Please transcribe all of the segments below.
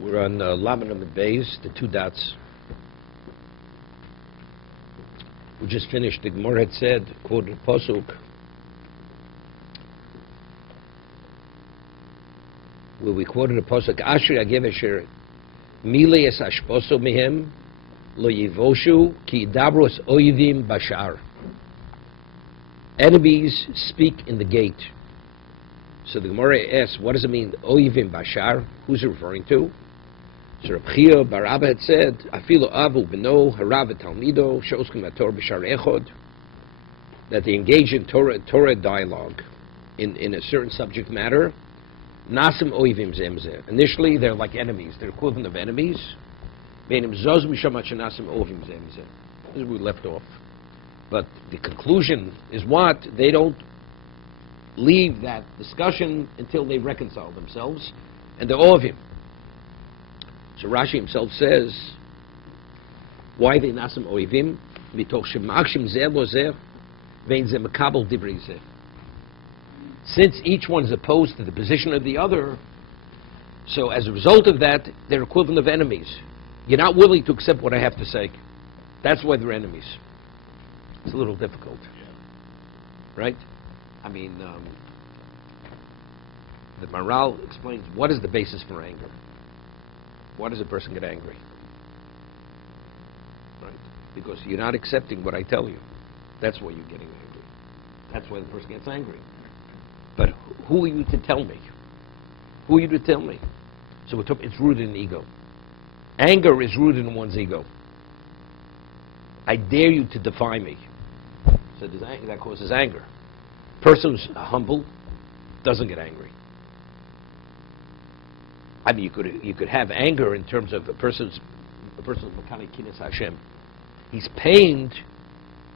We're on Lamed Amud Beis, the two dots. We just finished. The Gemara had said, quoted a pasuk, where we quoted a pasuk, Ashri Agev Asher Mile Es Ashposo Mihem Lo Yivoshu Ki Dabros Oyivim Bashar. Enemies speak in the gate. So the Gemara asks, what does it mean, Oyivim Bashar? Who's it referring to? So Reb Chia bar Abba had said, Afilo Avu Beno Harav Talmido Shoskim Ator B'Shar Echod, that they engage in Torah dialogue in a certain subject matter. Nasim Oyivim Zemzeh. Initially, they're like enemies. They're equivalent of enemies. Beinim Zoz Mishamat Nasim Oyivim Zemzeh. This is where we left off. But the conclusion is what? They don't leave that discussion until they reconcile themselves, and they're Oyivim. So Rashi himself says, why they nasim oivim? Mitoch shemachshim zeh lo zeh, vein zeh makabel divrei zeh. Since each one is opposed to the position of the other, so as a result of that, they're equivalent of enemies. You're not willing to accept what I have to say. That's why they're enemies. It's a little difficult, right? I mean, the Maral explains what is the basis for anger. Why does a person get angry? Right? Because you're not accepting what I tell you. That's why you're getting angry. That's why the person gets angry. But who are you to tell me? Who are you to tell me? So it's rooted in ego. Anger is rooted in one's ego. I dare you to defy me. So that causes anger. Person who's humble doesn't get angry. I mean, you could have anger in terms of a person's mechanic kinas Hashem. He's pained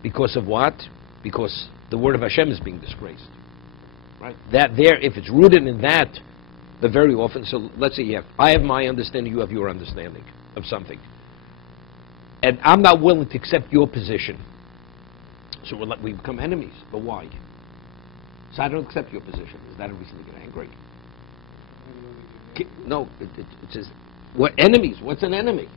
because of what? Because the word of Hashem is being disgraced. Right? That there, if it's rooted in that, but very often. So let's say I have my understanding, you have your understanding of something, and I'm not willing to accept your position. So we become enemies. But why? So I don't accept your position. Is that a reason to get angry? No, it says, what enemies? What's an enemy?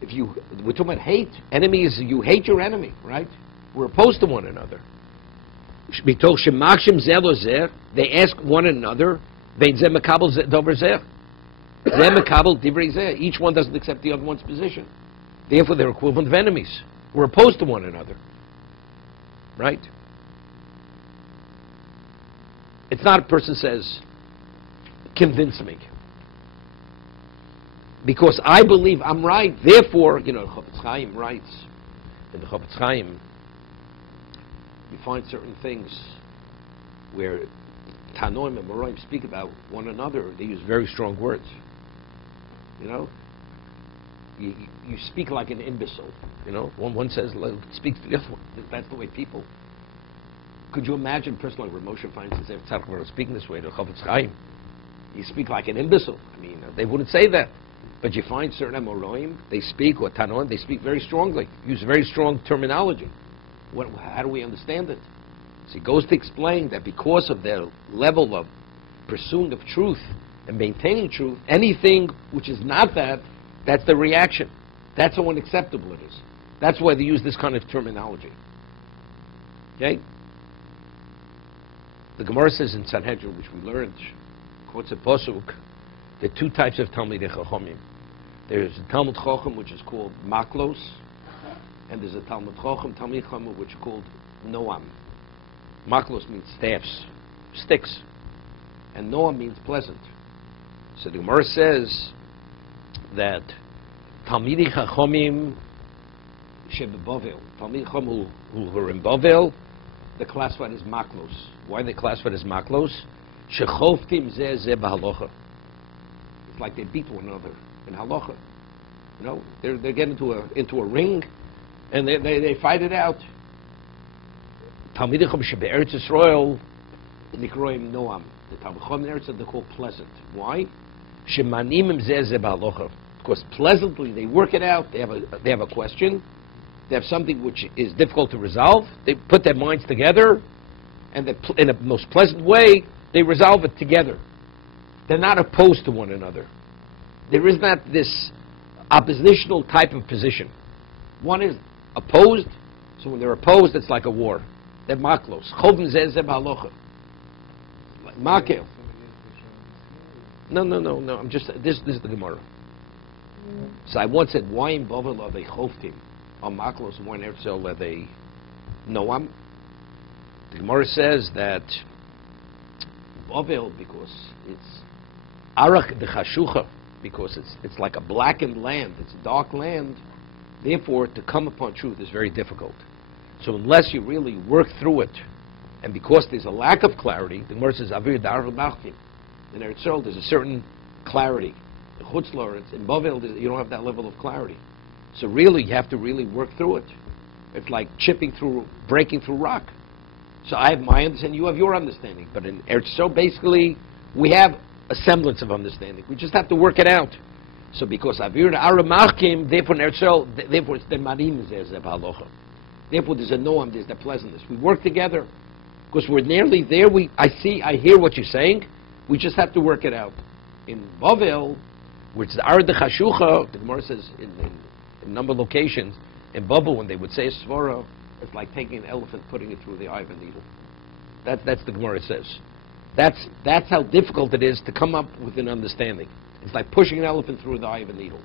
We're talking about hate. Enemy is you hate your enemy, right? We're opposed to one another. They ask one another, each one doesn't accept the other one's position. Therefore, they're equivalent of enemies. We're opposed to one another, right? It's not a person says, convince me. Because I believe I'm right, therefore, the Chofetz Chaim writes, in the Chofetz Chaim, you find certain things where Tanoim and Moraim speak about one another, they use very strong words. You speak like an imbecile. One says, speaks to the other one. That's the way people. Could you imagine a person like Moshe Feinstein speaking this way to Chofetz Chaim? You speak like an imbecile. I mean, they wouldn't say that. But you find certain Amoraim, they speak, or Tanoim, they speak very strongly, use very strong terminology. How do we understand it? So he goes to explain that because of their level of pursuing of truth and maintaining truth, anything which is not that, that's the reaction. That's how unacceptable it is. That's why they use this kind of terminology. Okay? The Gemara says in Sanhedrin, which we learned, quotes a pasuk, there are two types of Talmidei Chachomim. There's a Talmud Chacham, which is called Maklos, and there's a Talmud Chacham, Talmid Chacham, which is called Noam. Maklos means staffs, sticks, and Noam means pleasant. So the Gemara says that Talmidei Chachomim shebeBavel, Talmidei Chacham who are in Bavel, they're classified as Maklos. Why are they classified as Maklos? Shechoftim zeh zeh b'halacha. It's like they beat one another in halacha. They get into a ring, and they fight it out. Talmidei Chacham shebe'eretz Yisrael nikroim noam. The Talmid Chacham in Eretz they're called pleasant. Why? Shemanimim zeh zeh b'halacha. Because pleasantly they work it out. They have a question. They have something which is difficult to resolve. They put their minds together, and in the most pleasant way, they resolve it together. They're not opposed to one another. There is not this oppositional type of position. One is opposed, so when they're opposed, it's like a war. They're maklos. Chovim zeh zeh b'halocha. Makel. No. I'm just this is the Gemara. So I once said, why in Bavel are they choftim on maklos and why in Eretzel are they noam? The Gemara says that Bavel, because it's arach de chashucha, because it's like a blackened land, it's a dark land. Therefore, to come upon truth is very difficult. So unless you really work through it, and because there's a lack of clarity, the Gemara says avir dar machtim. In Eretz Yisrael, there's a certain clarity. In Chutz La'aretz, in Bavel, you don't have that level of clarity. So really, you have to really work through it. It's like breaking through rock. So I have my understanding, you have your understanding. But in Eretz Yisrael, basically, we have a semblance of understanding. We just have to work it out. So because avir dar machtim, therefore in Eretz Yisrael, therefore it's the marim zeh zeh b'halocha. Therefore there's a noam, there's the pleasantness. We work together. Because we're nearly there, I hear what you're saying. We just have to work it out. In Bavel, which is Ar de Chashucha, the Gemara says in a number of locations, in Bavel, when they would say a svara, it's like taking an elephant, putting it through the eye of a needle. That's the Gemara says. That's how difficult it is to come up with an understanding. It's like pushing an elephant through the eye of a needle.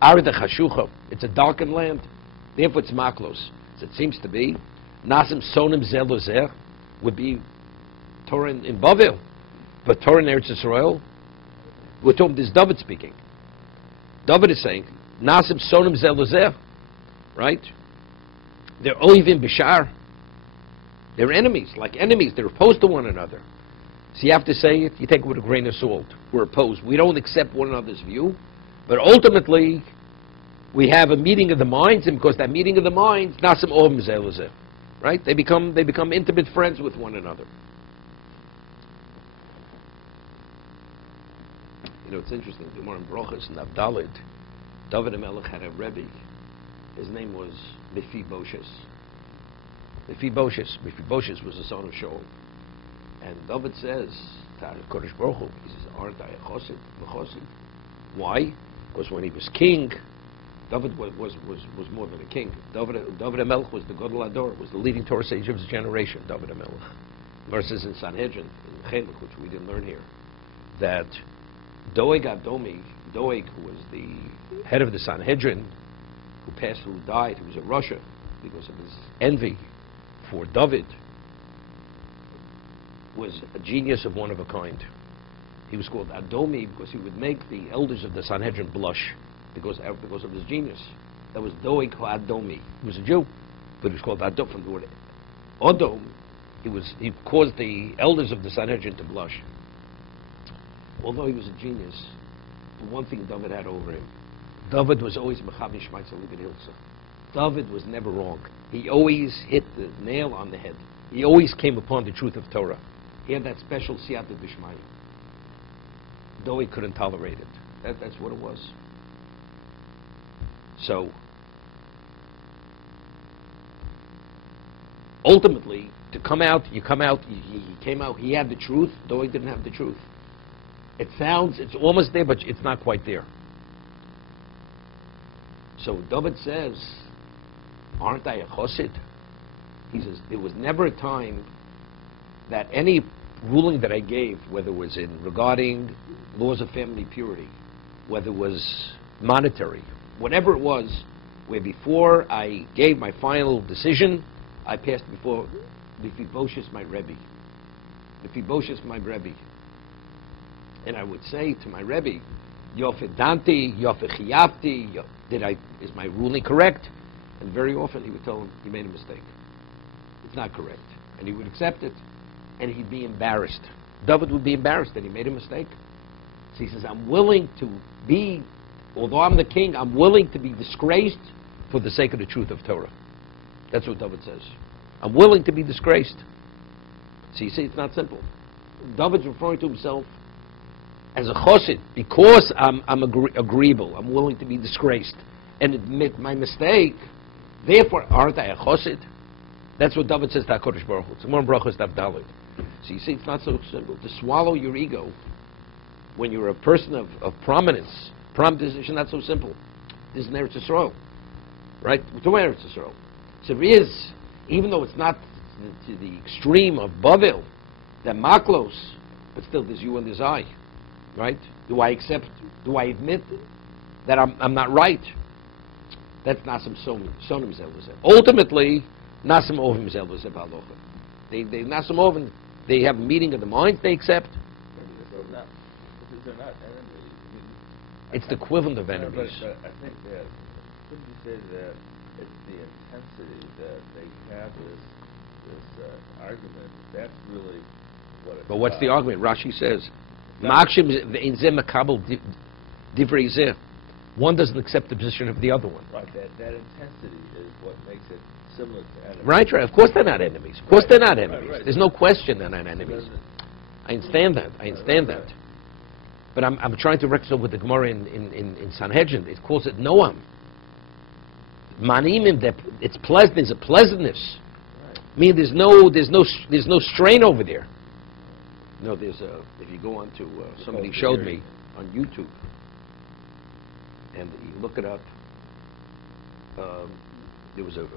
Ar de Chashucha, it's a darkened land. Therefore it's maklos. So it seems to be Nasim Sonim Zelozeh would be Torah in Bavel. But Torah in Eretz Yisrael, we're talking, this is David speaking. David is saying, Nasim Sonim Zelozeh, right? They're Oivim Bishar. They're enemies, like enemies. They're opposed to one another. So you have to say it, you take it with a grain of salt. We're opposed. We don't accept one another's view. But ultimately, we have a meeting of the minds, and because that meeting of the minds, Nasim Oivim Zelozeh, right? They become intimate friends with one another. You know, it's interesting, the Gemara in Brochus and Abdalid, David HaMelech had a Rebbe. His name was Mephibosheth. Mephibosheth was the son of Shaul. And David says, Kodesh Baruch Hu, he says, aren't I a chosid? Why? Because when he was king, David was more than a king. David HaMelech was the Gadol Ador, was the leading Torah sage of his generation, David HaMelech. Verses in Sanhedrin, in Chelik, which we didn't learn here, that Doeg Adomi, Doeg, who was the head of the Sanhedrin, who died, who was in Russia because of his envy for David, was a genius of one of a kind. He was called Adomi because he would make the elders of the Sanhedrin blush because of his genius. That was Doeg Adomi. He was a Jew, but he was called Adom from the word Odom. He caused the elders of the Sanhedrin to blush. Although he was a genius, the one thing David had over him, David was always Mechavi Shmaitza Libid Hilsa. David was never wrong. He always hit the nail on the head. He always came upon the truth of Torah. He had that special Siyata B'Shmaya. David couldn't tolerate it. That's what it was. So, ultimately, to come out, he came out, he had the truth, David didn't have the truth. It's almost there, but it's not quite there. So David says, aren't I a chosid? He says, there was never a time that any ruling that I gave, whether it was regarding laws of family purity, whether it was monetary, whatever it was, where before I gave my final decision, I passed before Mephibosheth, my Rebbe. Mephibosheth, my Rebbe. And I would say to my Rebbe, Yofe Danti, Yofe Chiyavti, is my ruling correct? And very often he would tell him, you made a mistake. It's not correct. And he would accept it, and he'd be embarrassed. David would be embarrassed that he made a mistake. So he says, I'm willing to be, although I'm the king, I'm willing to be disgraced for the sake of the truth of Torah. That's what David says. I'm willing to be disgraced. So you see, it's not simple. David's referring to himself as a chosid, because I'm agreeable, I'm willing to be disgraced and admit my mistake. Therefore, aren't I a chosid? That's what David says to HaKadosh Baruch Hu. It's more brachos David. So you see, it's not so simple to swallow your ego when you're a person of prominence Prompt decision, not so simple. This is Eretz Yisrael, right? We're talking about Eretz Yisrael. So there is, even though it's not to the extreme of Bavel, that Maklos, but still there's you and there's I, right? Do I accept, do I admit that I'm not right? That's Nasim Sonim Zelvazeh. Ultimately, Nasim Ovim Zelvazeh Balocha. They Nasim Ovim, they have a meeting of the minds, they accept. They're not enemies. It's the equivalent of enemies. But I think that, couldn't you say that it's the intensity that they have this argument, that's really what it's But what's about. the argument? Rashi says, Makshim in Zeh Makabel Divrei Zeh. One doesn't accept the position of the other one. Right, that intensity is what makes it similar to enemies. Right. Of course they're not enemies. Of course they're not enemies. Right. There's no question they're not enemies. I understand that. But I'm trying to reconcile with the Gemara in Sanhedrin. It calls it Noam. Manimim, it's pleasant. There's a pleasantness. Right. I mean, there's no strain over there. No, there's a. If you go on to somebody showed me on YouTube, and you look it up. There was a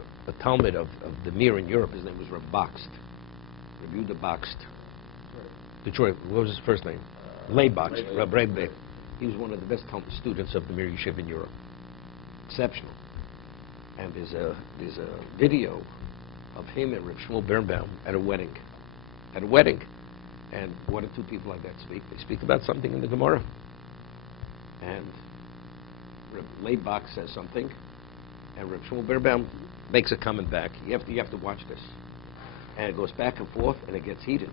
Talmud of the Mir in Europe. His name was Rav Bakst. Rabbi Yehuda Bakst. Detroit. What was his first name? Leib Bakst. Rav Bakst. He was one of the best Talmud students of the Mir Yeshiva in Europe. Exceptional. And there's a video of him and Rav Shmuel Birnbaum at a wedding. At a wedding. And what do two people like that speak? They speak about something in the Gemara. And Rav Leib Bakst says something. And Rav Shmuel Birnbaum makes a comment back. You have to watch this. And it goes back and forth, and it gets heated.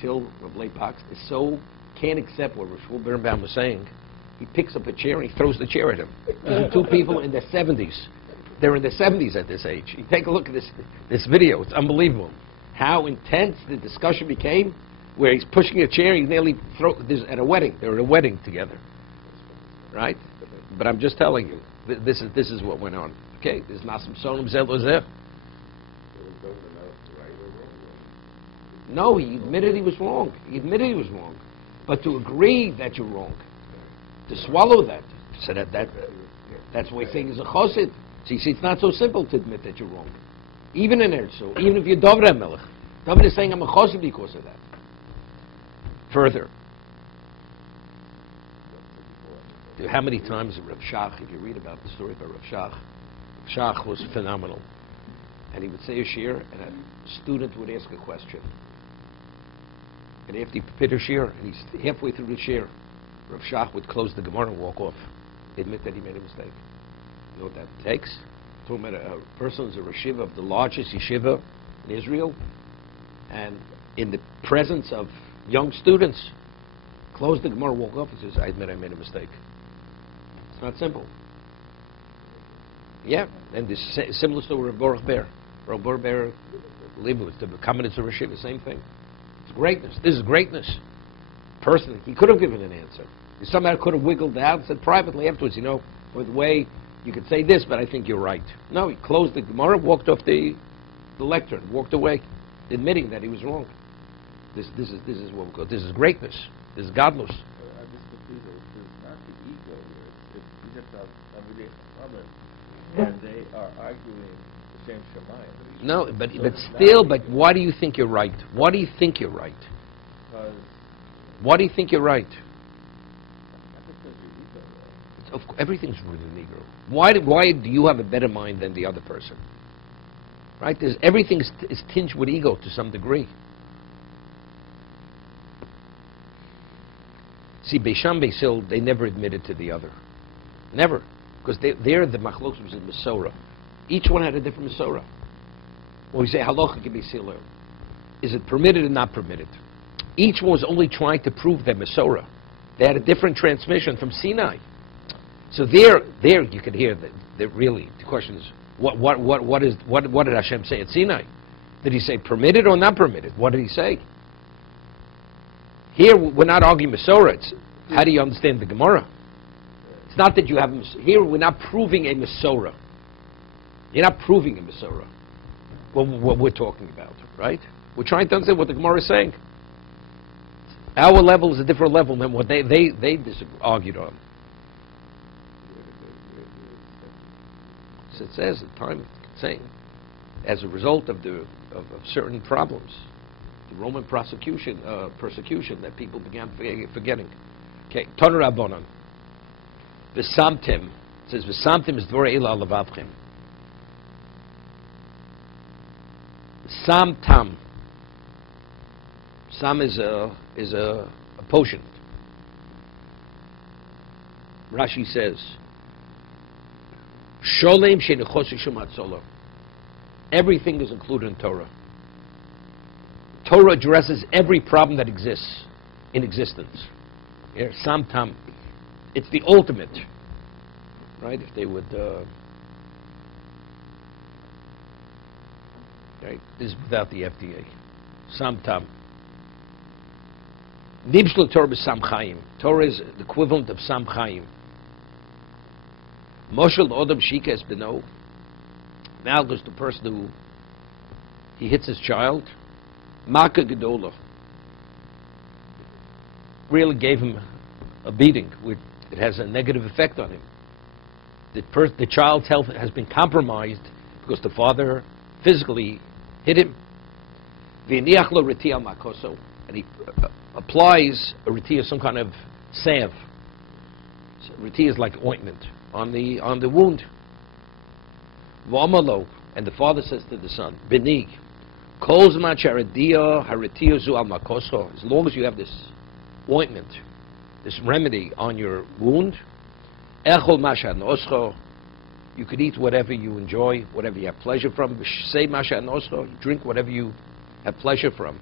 Till Rav Leib Bakst is so can't accept what Rav Shmuel Birnbaum was saying. He picks up a chair and he throws the chair at him. These are two people in their 70s. They're in their 70s at this age. You take a look at this video. It's unbelievable. How intense the discussion became, where he's pushing a chair, he nearly at a wedding. They're at a wedding together. Right? But I'm just telling you, this is what went on. Okay? There's Nasim Sonim Zelozeh. No, he admitted he was wrong. But to agree that you're wrong, to swallow that, so that's why he's saying is a chosid. So you see, it's not so simple to admit that you're wrong. Even in Eretz, even if you're Dovrei Melech. David is saying I'm a chosid because of that. Further, how many times Rav Shach, if you read about the story about Rav Shach was phenomenal. And he would say a shir, and a student would ask a question. And after he prepared a shir, and he's halfway through the shir, Rav Shach would close the Gemara and walk off. Admit that he made a mistake. You know what that takes? Talking about a person who's a yeshiva of the largest yeshiva in Israel, and in the presence of young students, close the Gemara, walk off, and says, I admit I made a mistake. It's not simple. Yeah, and this similar story of Baruch Ber. Baruch Ber, Libus, the commentators of Yeshiva, same thing. It's greatness. This is greatness. Personally, he could have given an answer. He somehow could have wiggled out and said privately afterwards, by the way, you could say this, but I think you're right. No, he closed the Gemara, walked off the lectern, walked away, admitting that he was wrong. This is what we call. This is greatness. This is godless. I'm just confused. It's not the ego here. It's just a comment, and they are arguing the same Shemayim. No, but why do you think you're right? Why do you think you're right? Because why do you think you're right? not because your ego, Of course, everything's rooted in ego. Why do you have a better mind than the other person? Right? Everything is tinged with ego to some degree. See, Beisham Beisil, they never admitted to the other. Never. Because they're the machlokes was in Masorah. Each one had a different Masorah. When we say halacha can be sealer, is it permitted or not permitted? Each one was only trying to prove their Masorah. They had a different transmission from Sinai. So there you could hear that really the question is what did Hashem say at Sinai? Did he say permitted or not permitted? What did he say? Here we're not arguing Masorah. It's how do you understand the Gemara? It's not that you have here. We're not proving a Masorah. You're not proving a Masorah. What we're talking about, right? We're trying to understand what the Gemara is saying. Our level is a different level than what they argued on. it says at the time, saying, as a result of certain problems, the Roman persecution that people began forgetting. Okay, Ton Rabbanon. V'samtim. It says, V'samtim is dvorei ela levavchem. Samtam. Sam is a potion. Rashi says, Sholem she'nechos shum hatzolah. Everything is included in Torah. Torah addresses every problem that exists in existence. Here, Samtam. It's the ultimate. Right? If they would... right? This is without the FDA. Samtam. Nibshla Torah b'Sam Chaim. Torah is the equivalent of Sam Chaim. Moshel Odom Shika es beno. Now there's the person who he hits his child. Maka Gedola. Really gave him a beating. It has a negative effect on him. The child's health has been compromised because the father physically hit him. V'niach lo riti al makoso. And he applies a riti, some kind of salve. So riti is like ointment on the wound. V'amalo, and the father says to the son, Beni, kol zman sharadia haritiya zu al makoso. As long as you have this ointment, this remedy on your wound, echol masha noscho. You could eat whatever you enjoy, whatever you have pleasure from. Say masha noscho. You drink whatever you have pleasure from.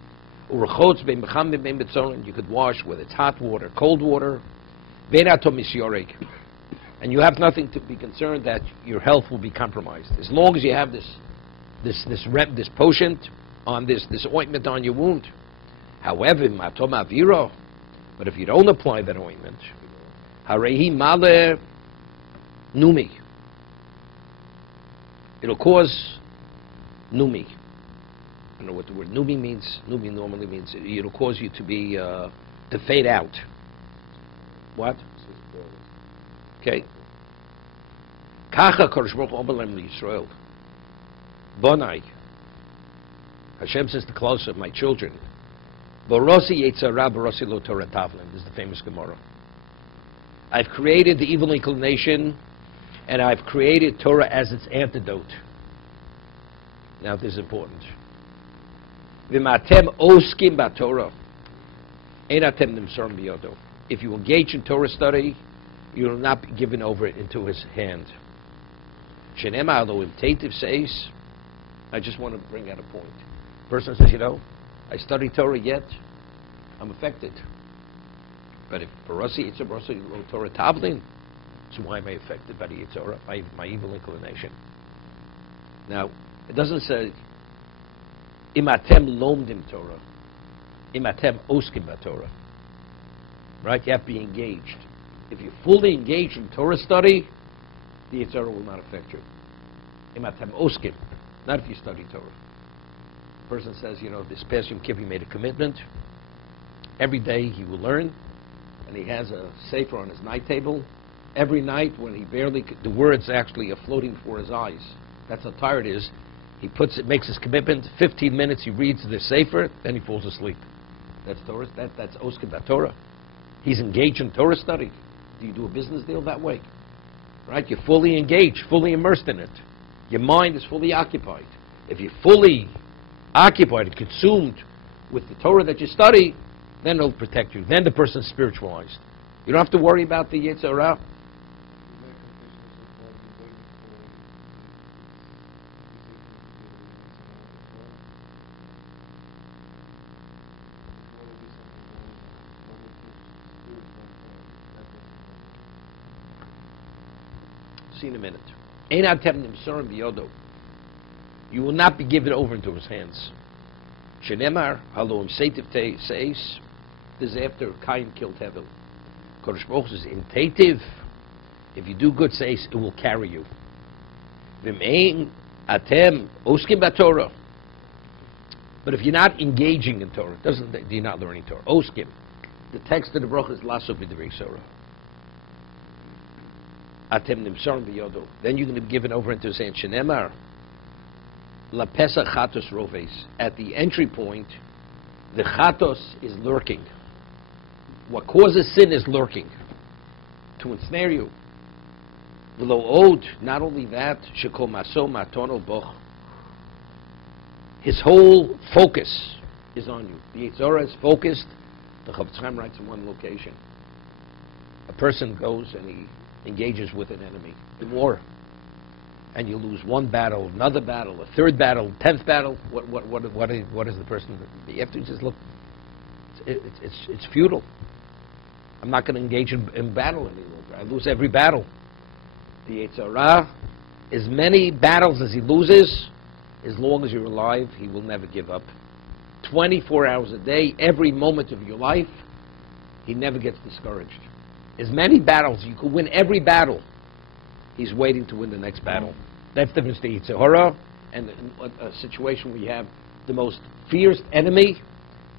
Urchotz bein b'cham bein b'tzorin. You could wash, whether it's hot water, cold water. Ve'nato misyorek. And you have nothing to be concerned that your health will be compromised. As long as you have this potion on this ointment on your wound. However, matom aviro. But if you don't apply that ointment, harehi male numi. It'll cause numi. I don't know what the word numi means. Numi normally means it'll cause you to be to fade out. What? Okay. Kacha Kodesh Baruch Hu Omelem Yisrael. Bonai. Hashem says to close of my children. Borosi Yetzarah Borosi Lo Torah Tavlim. This is the famous Gemara. I've created the evil inclination, and I've created Torah as its antidote. Now this is important. V'matem oskim b'Torah, einatem nimsorim biyodo. If you engage in Torah study, you will not be given over into his hand. Shenema aloim teitiv says, I just want to bring out a point. Person says, I study Torah yet, I'm affected. But if Barasi it's a Barasi Torah Tavlin, so why am I affected by the Yitzhara, my evil inclination? Now, it doesn't say Imatem lomdim Torah, Imatem oskim Torah. Right? You have to be engaged. If you're fully engaged in Torah study, the Yitzhara will not affect you. Imatem oskim, not if you study Torah. The person says, this past Yom Kippur he made a commitment. Every day he will learn, and he has a sefer on his night table. Every night when he the words actually are floating before his eyes. That's how tired he is. He makes his commitment. 15 minutes he reads the sefer, then he falls asleep. That's Torah. That's oskim Torah. He's engaged in Torah study. Do you do a business deal that way? Right? You're fully engaged, fully immersed in it. Your mind is fully occupied. If you're fully occupied and consumed with the Torah that you study, then it'll protect you. Then the person's spiritualized. You don't have to worry about the Yetzirah. See in a minute. You will not be given over into his hands. Shenemar halom seitiv seis. This is after Cain killed Hevel. Kodesh Baruch Hu says in teitiv. If you do good seis, it will carry you. V'mein atem oskim b'Torah. But if you're not engaging in Torah, you're not learning Torah. Oskim. The text of the Baruch is lasok b'divrei Torah. Atem nimsorim biyodo. Then you're going to be given over into saying shenemar la pesach chatos roves. At the entry point, the chatos is lurking. What causes sin is lurking to ensnare you. V'lo od, not only that, shekol maso matono boch. His whole focus is on you. The Yetzer Hara is focused. The Chofetz Chaim writes in one location. A person goes and he engages with an enemy in war, and you lose one battle, another battle, a third battle, 10th battle. What is the person? You have to just look. It's futile. I'm not going to engage in battle any longer. I lose every battle. The Yetzer Hara, as many battles as he loses, as long as you're alive, he will never give up. 24 hours a day, every moment of your life, he never gets discouraged. As many battles, you could win every battle. He's waiting to win the next battle. That's the difference to Yetzer Hara and a situation where you have the most fierce enemy.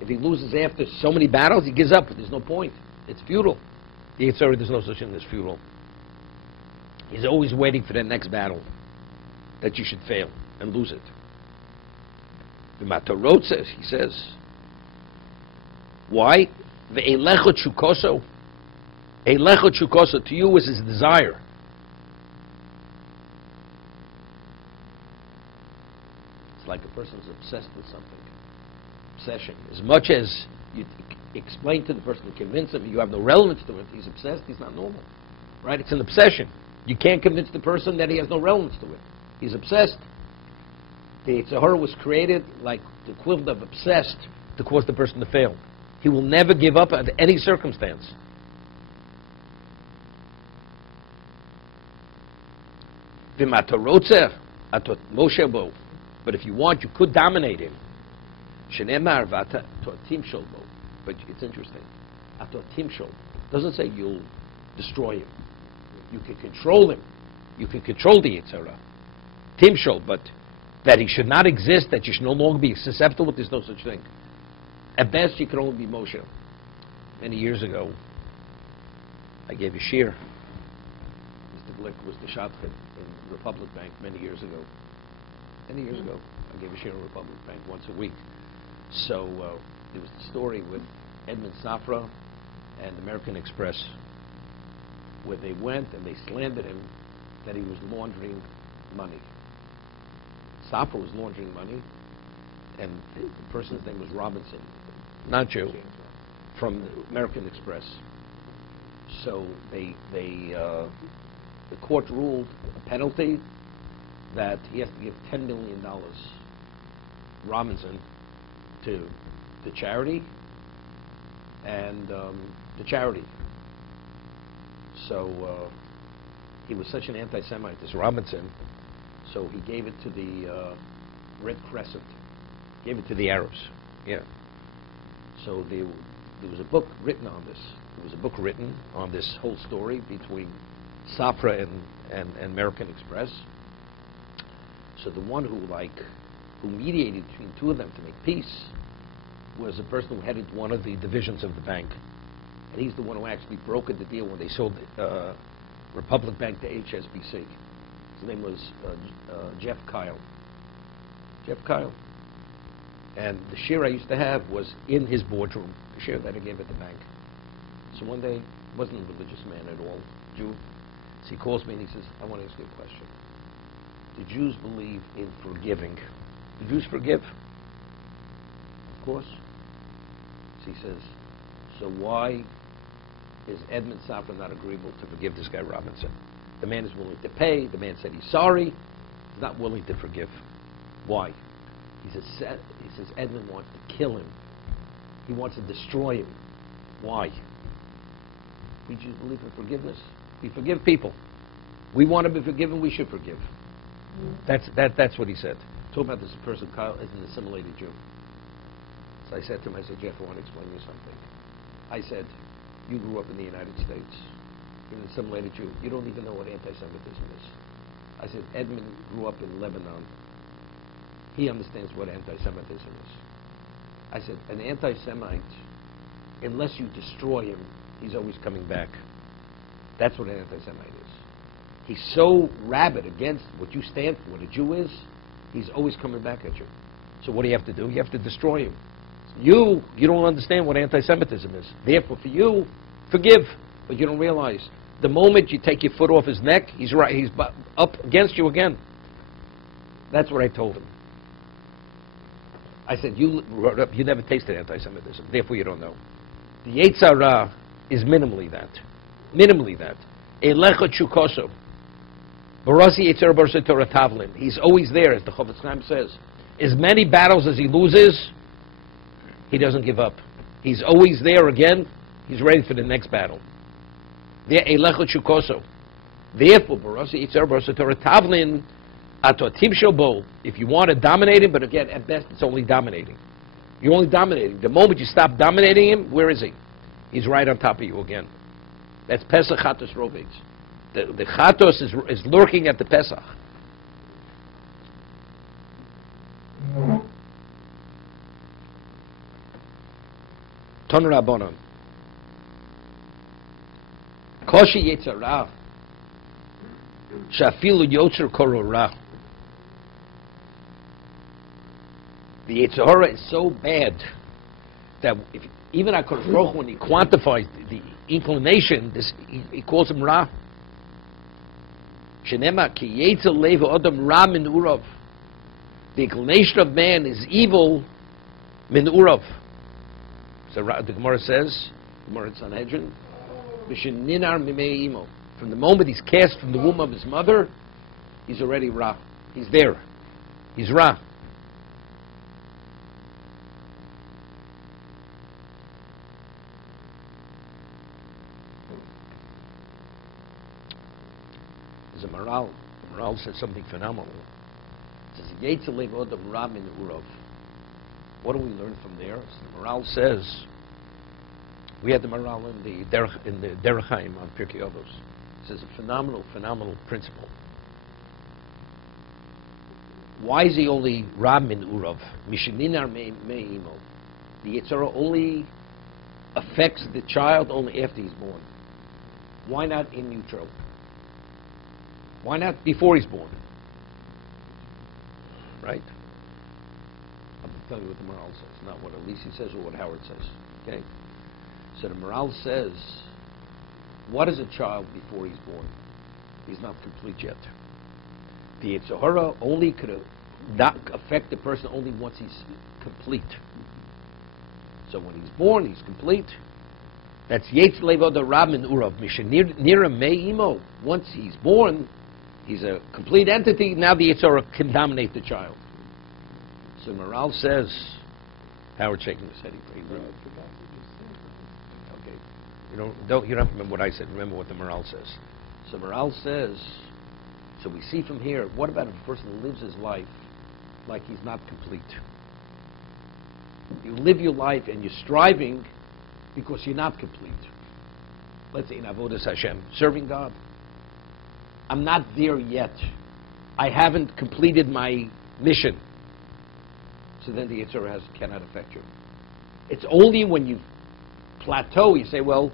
If he loses after so many battles, he gives up. There's no point. It's futile. The Yetzer Hara, there's no such thing as futile. He's always waiting for that next battle that you should fail and lose it. The Matorot says, he says, why? Ve'elecho chukoso. Elecho chukoso, to you is his desire. It's like a person's obsessed with something. Obsession. As much as you explain to the person to convince him you have no relevance to it, he's obsessed, he's not normal. Right? It's an obsession. You can't convince the person that he has no relevance to it. He's obsessed. The Yetzer Hara was created like the equivalent of obsessed to cause the person to fail. He will never give up under any circumstance. V'matorotzer atot Moshe bo. But if you want, you could dominate him. Shenemar v'ata totim shol bo. But it's interesting. Atotim shol doesn't say you'll destroy him. You can control him. You can control the Yetzer Hara. Timshol, but that he should not exist, that you should no longer be susceptible, there's no such thing. At best, you can only be Moshe. Many years ago, I gave a shir. Mr. Glick was the shadchan in Republic Bank many years ago. Many years ago, I gave a shir in Republic Bank once a week. So there was the story with Edmund Safra and American Express, where they went and they slandered him that he was laundering money. Safra was laundering money, and the person's name was Robinson, not Jew, from American Express. So the court ruled a penalty that he has to give $10 million, Robinson, to the charity, and the charity. So he was such an anti-Semite, this Robinson, so he gave it to the Red Crescent, gave it to the Arabs. Yeah. So there was a book written on this. There was a book written on this whole story between Safra and American Express. So the one who mediated between two of them to make peace was a person who headed one of the divisions of the bank. And he's the one who actually brokered the deal when they sold Republic Bank to HSBC. His name was Jeff Kyle. Jeff Kyle. And the share I used to have was in his boardroom, the share that I gave at the bank. So one day, wasn't a religious man at all, Jew. So he calls me and he says, I want to ask you a question. Do Jews believe in forgiving? Do Jews forgive? Of course. So he says, so why is Edmund Safra not agreeable to forgive this guy Robinson? The man is willing to pay. The man said he's sorry. He's not willing to forgive. Why? He says Edmund wants to kill him. He wants to destroy him. Why? We Jews believe in forgiveness. We forgive people. We want to be forgiven. We should forgive. That's what he said. Talk about this person, Kyle, is an assimilated Jew. So I said to him, I said, Jeff, I want to explain you something. I said, you grew up in the United States. You're an assimilated Jew. You don't even know what anti-Semitism is. I said, Edmund grew up in Lebanon. He understands what anti-Semitism is. I said, an anti-Semite, unless you destroy him, he's always coming back. That's what an anti-Semite is. He's so rabid against what you stand for, what a Jew is, he's always coming back at you. So what do you have to do? You have to destroy him. You don't understand what anti-Semitism is. Therefore, for you, forgive, but you don't realize the moment you take your foot off his neck, he's up against you again. That's what I told him. I said, you never tasted anti-Semitism, therefore you don't know. The Yetzer Hara is minimally that. Minimally that. Elecha Chukoso. Barasi Yetzer Hara Barsa Torah Tavlin. He's always there, as the Chofetz Chaim says. As many battles as he loses, he doesn't give up. He's always there again. He's ready for the next battle. Elecha Chukoso. Therefore, Barasi Yetzer Hara Barsa Torah Tavlin. If you want to dominate him, but again, at best, it's only dominating. You're only dominating. The moment you stop dominating him, where is he? He's right on top of you again. That's Pesach Chatos Rovegs. The Chatos is lurking at the Pesach. Ton Rabbanon. Koshi Yetzer Hara. Shafilu Yotzer Korora. The Yetzer Hara is so bad that even HaKadosh Baruch Hu, when he quantifies the inclination, he calls him Ra. Shenema ki Yetzer Lev Adam Ra min Urav. The inclination of man is evil min Urav. So the Gemara says, Gemara Sanhedrin, B'sheninar mimei imo. From the moment he's cast from the womb of his mother, he's already Ra. He's there. He's Ra. There's a Maral. The Maral says something phenomenal. It says, Yetzer Lev Adam Ra min Urav. What do we learn from there? So the Maral says, we had the Maral in the Derech Chaim on Pirkei Avos. It says a phenomenal principle. Why is he only Ra min Urav? Misheninar me'imo. The Yetzer Hara only affects the child only after he's born. Why not in utero? Why not before he's born? Right? I'm going to tell you what the Maral says, not what Elisi says or what Howard says. Okay? So the Maral says, what is a child before he's born? He's not complete yet. The Yetzer Hara only could not affect the person only once he's complete. So when he's born, he's complete. That's Yetzer Lev Adam Ra min Urav. Mishenira me'imo. Once he's born, he's a complete entity. Now the Yetzer Hara can dominate the child. So Maral says, Howard shaking his head. Okay, you don't have to remember what I said. Remember what the Maral says. So Maral says, so we see from here, what about if a person lives his life like he's not complete? You live your life and you're striving because you're not complete. Let's say in Avodas Hashem, serving God. I'm not there yet. I haven't completed my mission. So then the Yetzer Hara cannot affect you. It's only when you plateau, you say, well,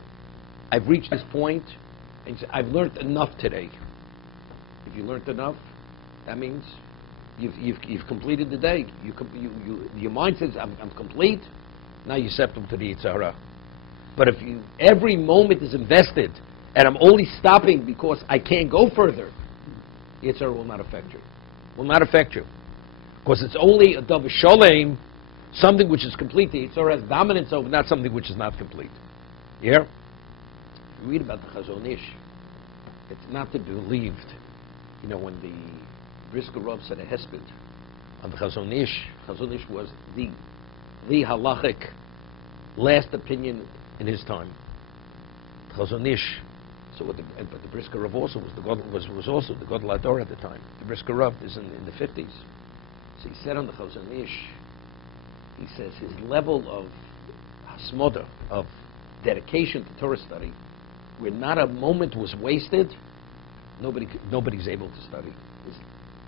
I've reached this point, and you say, I've learned enough today. If you learned enough, that means you've completed the day. Your mind says, I'm complete. Now you're susceptible to the Yetzer Hara. But if every moment is invested, and I'm only stopping because I can't go further, the Yetzer Hara will not affect you. Will not affect you. Because it's only a Davar Sholem, something which is complete. The Yetzer Hara has dominance over not something which is not complete. Yeah? You read about the Chazon Ish. It's not to be believed. You know, when the Brisker Rav said a hesped on the Chazon Ish was the halachic last opinion in his time. Chazon Ish. So, but the Brisker Rav also was also the Gadol Hador at the time. The Brisker Rav is in the 50s. So he said on the Chazon Ish, he says his level of hasmoda, of dedication to Torah study, where not a moment was wasted, nobody's able to study.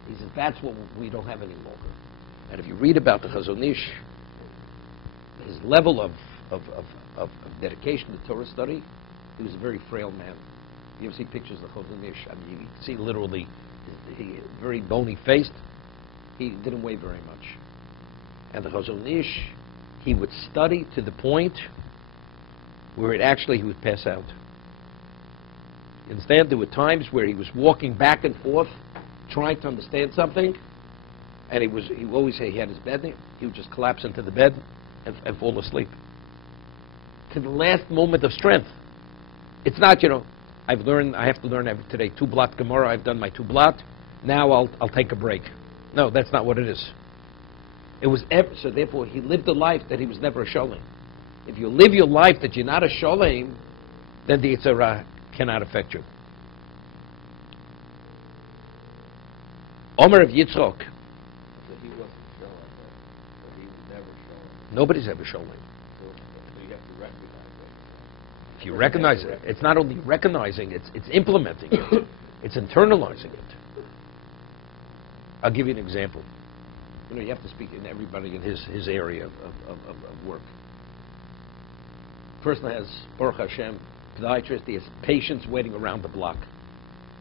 He says that's what we don't have any longer. And if you read about the Chazon Ish, his level of dedication to Torah study, he was a very frail man. You ever see pictures of the Chazon Ish? I mean, you can see literally, he very bony faced. He didn't weigh very much. And the Chazon Ish, he would study to the point where he would pass out. Instead, there were times where he was walking back and forth, trying to understand something, and he would always say he had his bed there. He would just collapse into the bed and fall asleep. To the last moment of strength. It's not, I have to learn today 2 blot Gemara. I've done my 2 blot. Now I'll take a break. No, that's not what it is. It was so therefore he lived a life that he was never a sholem. If you live your life that you're not a sholem, then the Yitzhara cannot affect you. Omer of Yitzchok. So he wasn't sholem, but he was never sholem. Nobody's ever sholem. So you have to recognize it. If you recognize it, it's not only recognizing, it's implementing it. It's internalizing it. I'll give you an example. You have to speak in everybody in his area of work. Person has, Baruch Hashem, podiatrist, he has patients waiting around the block.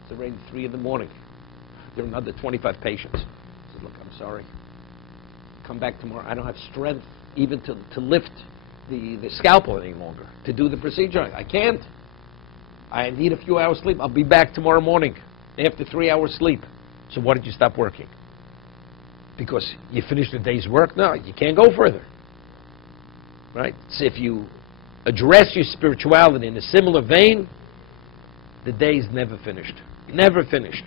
It's already 3 in the morning. There are another 25 patients. He says, look, I'm sorry. Come back tomorrow. I don't have strength even to lift the scalpel any longer, to do the procedure. I can't. I need a few hours sleep. I'll be back tomorrow morning after 3 hours sleep. So why did you stop working? Because you finished the day's work? No, you can't go further. Right? So if you address your spirituality in a similar vein, the day is never finished. Never finished.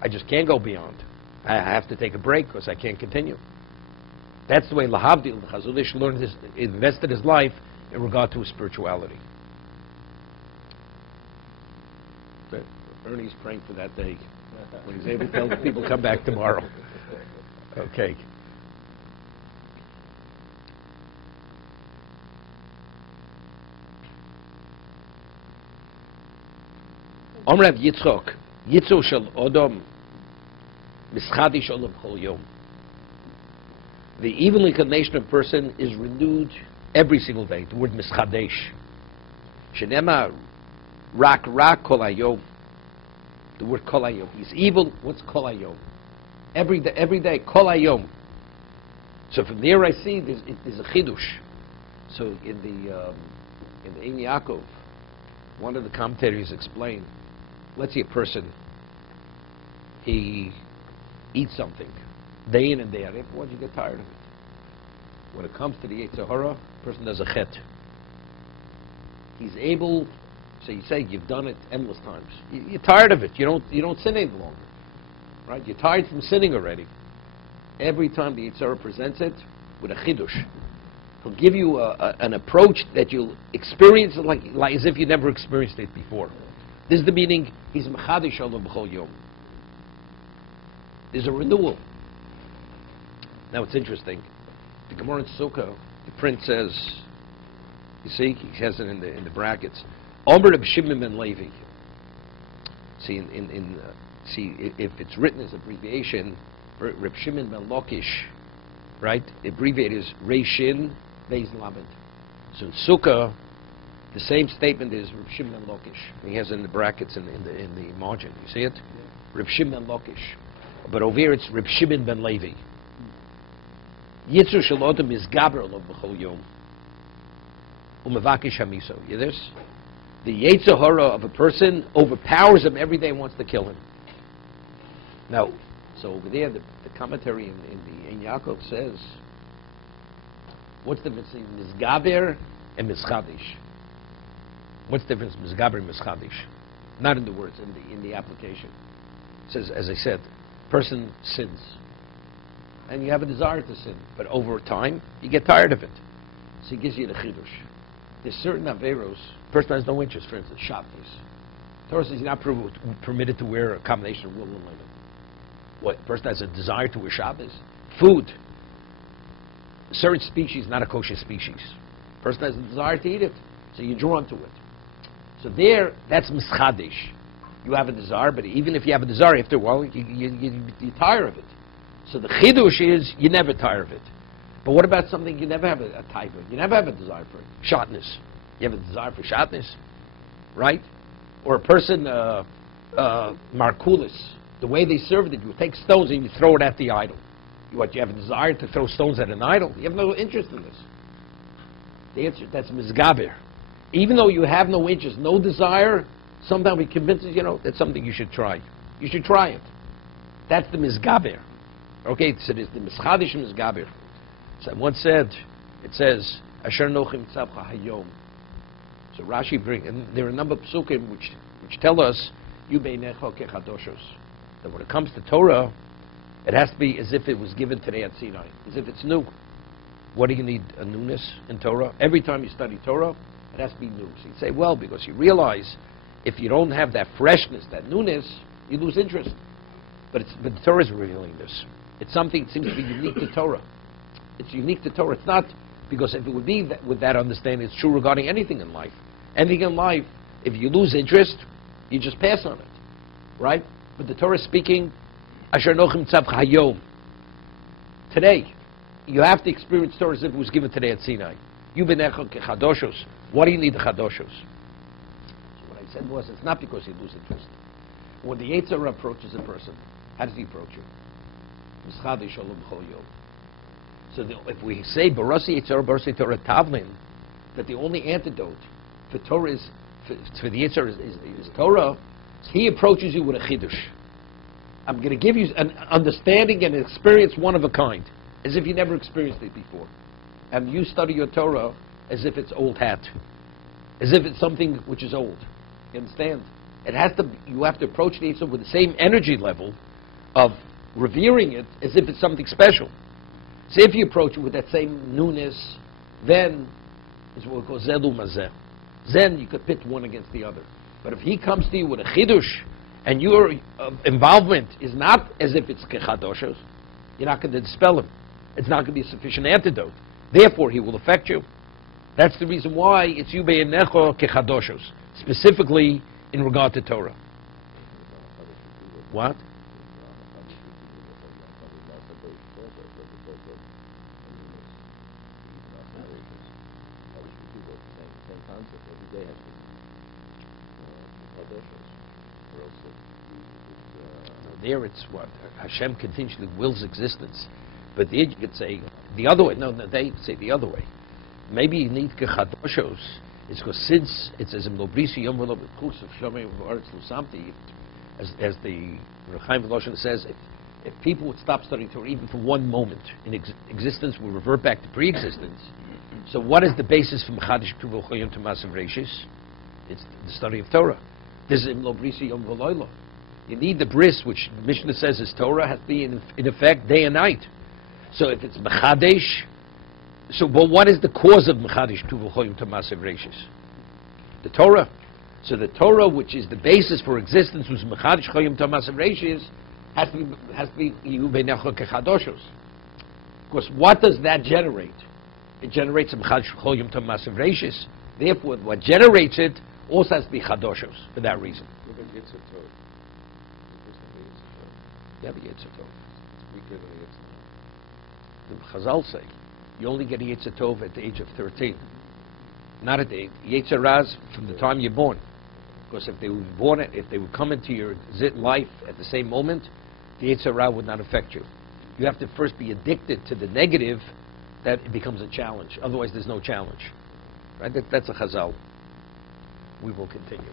I just can't go beyond. I have to take a break because I can't continue. That's the way Lahavdil, the Chazon Ish, invested his life in regard to his spirituality. But Ernie's praying for that day when he's able to tell the people come back tomorrow. Okay. Omrav Yitzchok, Yitzu shel Odom, Mischadish Olam Chol Yom. The evil inclination of a person is renewed every single day. The word Mischadesh. Shenema Rak Kol Hayom. The word Kol Hayom. He's evil. What's Kol Hayom? Every day, Kol Hayom. So from there I see there's a chidush. So in the Ein Yaakov, one of the commentators explained, let's say a person, he eats something day in and day out. Afterwards you get tired of it. When it comes to the Yetzer Hara, a person does a chet. He's able, so you say you've done it endless times. You're tired of it. You don't sin any longer. Right? You're tired from sinning already. Every time the Yetzer Hara presents it with a chidush, he'll give you an approach that you'll experience it like as if you never experienced it before. This is the meaning. He's mechadish olam b'chol yom. There's a renewal. Now it's interesting. The Gemara in Sukkah, the print says, you see, he has it in the brackets. Omer Reb Shimon ben Levi. See, see, if it's written as abbreviation, Reb Shimon ben Lakish, right? Abbreviated is Reishin Beis Lamed. So in Sukkah, the same statement is Reb Shimon ben Lakish. He has it in the brackets in the margin. You see it? Reb Shimon ben Lakish. But over here it's Reb Shimon ben Levi. Yitzu shel Odom is Gaber lo b'chol yom. Umevakish hamiso. You hear this? The Yetzer Hara of a person overpowers him every day and wants to kill him. Now, so over there, the commentary in the Ein Yaakov says, what's the difference between Mizgaber and Mischadish? What's the difference between Mizgaber and Mischadish? Not in the words, in the application. It says, as I said, person sins. And you have a desire to sin. But over time, you get tired of it. So he gives you the chidush. There's certain averos, person has no interest, for instance, Shabbos. Torah says you're not permitted to wear a combination of wool and linen. What? Person has a desire to wear Shabbos? Food. A certain species, not a kosher species. Person has a desire to eat it, so you're drawn to it. So there, that's mischadish. You have a desire, but even if you have a desire, after a while, you tire of it. So the chidush is, you never tire of it. But what about something you never have a type of? You never have a desire for it. Shatnez. You have a desire for shatnez, right? Or a person, Markulis, the way they served it, you take stones and you throw it at the idol. You have a desire to throw stones at an idol? You have no interest in this. The answer, that's mizgaber. Even though you have no interest, no desire, sometimes it convinces that's something you should try. You should try it. That's the mizgaber. Okay, so it's the mischadish mizgaber. So I once said, it says, Asher nochim tzavcha hayom. So Rashi brings, and there are a number of psukim which tell us, Yu beinecho kechadoshos. That when it comes to Torah, it has to be as if it was given today at Sinai, as if it's new. What do you need a newness in Torah? Every time you study Torah, it has to be new. So you say, well, because you realize if you don't have that freshness, that newness, you lose interest. But the Torah is revealing this. It's something that seems to be unique to Torah. It's unique to Torah. It's not because if it would be with that understanding, it's true regarding anything in life. Anything in life, if you lose interest, you just pass on it, right? But the Torah is speaking, Asher nochim tzavcha hayom. Today, you have to experience Torah as if it was given today at Sinai. You benecho kechadoshos. What do you need the chadoshos? So what I said was, it's not because you lose interest. When the Yetzer Hara approaches a person, how does he approach you? Mischadish shalom chol yom. So if we say barasi Yetzer Hara, barasi Torah tavlin, that the only antidote for Torah is for the Yetzer Hara is Torah, he approaches you with a chiddush. I'm going to give you an understanding and an experience one of a kind, as if you never experienced it before. And you study your Torah as if it's old hat, as if it's something which is old. You understand? You have to approach the Yetzer Hara with the same energy level of revering it as if it's something special. So if you approach it with that same newness, then it's what we call zelu mazeh. Then you could pit one against the other. But if he comes to you with a chidush, and your involvement is not as if it's kechadoshos, you're not going to dispel him. It's not going to be a sufficient antidote. Therefore, he will affect you. That's the reason why it's yu be'enecho kechadoshos, specifically in regard to Torah. What? There it's what Hashem continually wills existence, but there you could say the other way. No, they say the other way. Maybe you need kechadoshos. It's because since it says in Lobrisi Yom V'Lo B'Chus of Shomei V'Aretz Lusamti, as the Rechaim V'Loshen says, if people would stop studying Torah even for one moment in existence, will revert back to pre-existence. So what is the basis for Mechadish K'Vul Choyim to Masav Reishis? It's the study of Torah. This is in Lobrisi Yom V'Lo. You need the bris, which Mishnah says is Torah, has to be in effect day and night. So if it's Mechadesh, but what is the cause of Mechadesh K'Vul Choyim to Masav Reishis? The Torah. So the Torah, which is the basis for existence, was Mechadesh Choyim to Masav Reishis, has to be Yu Beinecho Kechadoshos. Because what does that generate? It generates a Mechadesh Choyim to Masav Reishis. Therefore, what generates it also has to be Chadoshos for that reason. Yeah, the Yetzer Tov. The Chazal say you only get a Yetzer Tov at the age of 13, not at the Yetzer Haras from the time you're born. Because if they would come into your life at the same moment, the Yetzer Hara would not affect you. You have to first be addicted to the negative, that it becomes a challenge. Otherwise, there's no challenge. Right? That's a Chazal. We will continue.